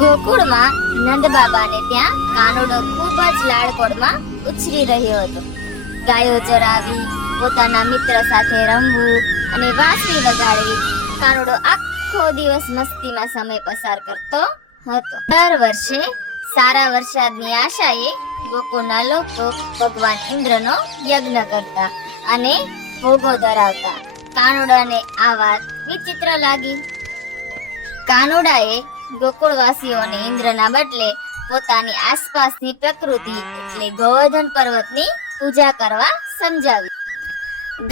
ગોકુળમાં નંદ બાબાને ત્યાં કાનુડો ખૂબ જ લાડકોડમાં ઉછરી રહ્યો હતો. ગાયો ચરાવી, પોતાના મિત્ર સાથે રમવું અને વાંસળી વગાડવી, કાનુડો આખો દિવસ મસ્તીમાં સમય પસાર કરતો હતો. દર વર્ષે સારા વરસાદની આશાએ ગોકુળના લોકો ભગવાન ઇન્દ્રનો યજ્ઞ કરતા અને ભોગો ધરાવતા. કાનુડાને આ વાત વિચિત્ર લાગી. કાનુડાએ ગોકુળવાસીઓને ઇન્દ્રના બદલે પોતાની આસપાસની પ્રકૃતિ એટલે ગોવર્ધન પર્વતની પૂજા કરવા સમજાવી.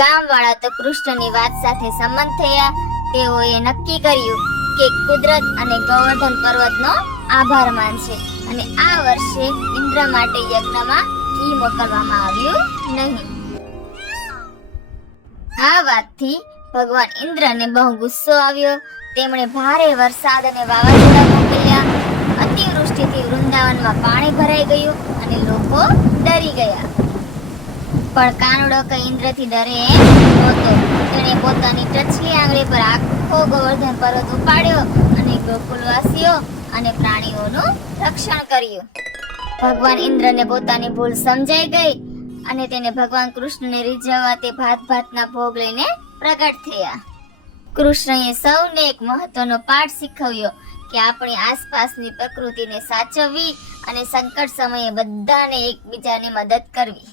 ગામવાળા તો કૃષ્ણની વાત સાથે સંમત થયા. તેઓએ નક્કી કર્યું કે કુદરત અને ગોવર્ધન પર્વતનો આભાર માનશે અને આ વર્ષે ઇન્દ્ર માટે યજ્ઞમાં ઘી મોકલવામાં આવ્યું નહીં. આ વાતથી ભગવાન ઇન્દ્રને બહુ ગુસ્સો આવ્યો. તેમણે ભારે વરસાદ અને વાવાઝોડા મોકલ્યા. અતિવૃષ્ટિથી વૃંદાવનમાં પાણી ભરાઈ ગયું અને લોકો ડરી ગયા. પણ કાનુડો કઈ ઇન્દ્રથી ડરે એમ નહોતો. તેણે પોતાની ટચલી આંગળી પર આખો ગોવર્ધન પર્વત ઉપાડ્યો અને ગોકુળવાસીઓ અને પ્રાણીઓનું રક્ષણ કર્યું. ભગવાન ઇન્દ્રને પોતાની ભૂલ સમજાઈ ગઈ અને તેને ભગવાન કૃષ્ણને રીઝવવા તે ભાતના ભોગ લઈને પ્રગટ થયા. કૃષ્ણએ સૌને એક મહત્વનો પાઠ શીખવ્યો કે આપણી આસપાસની પ્રકૃતિને સાચવવી અને સંકટ સમયે બધાને એકબીજાની મદદ કરવી.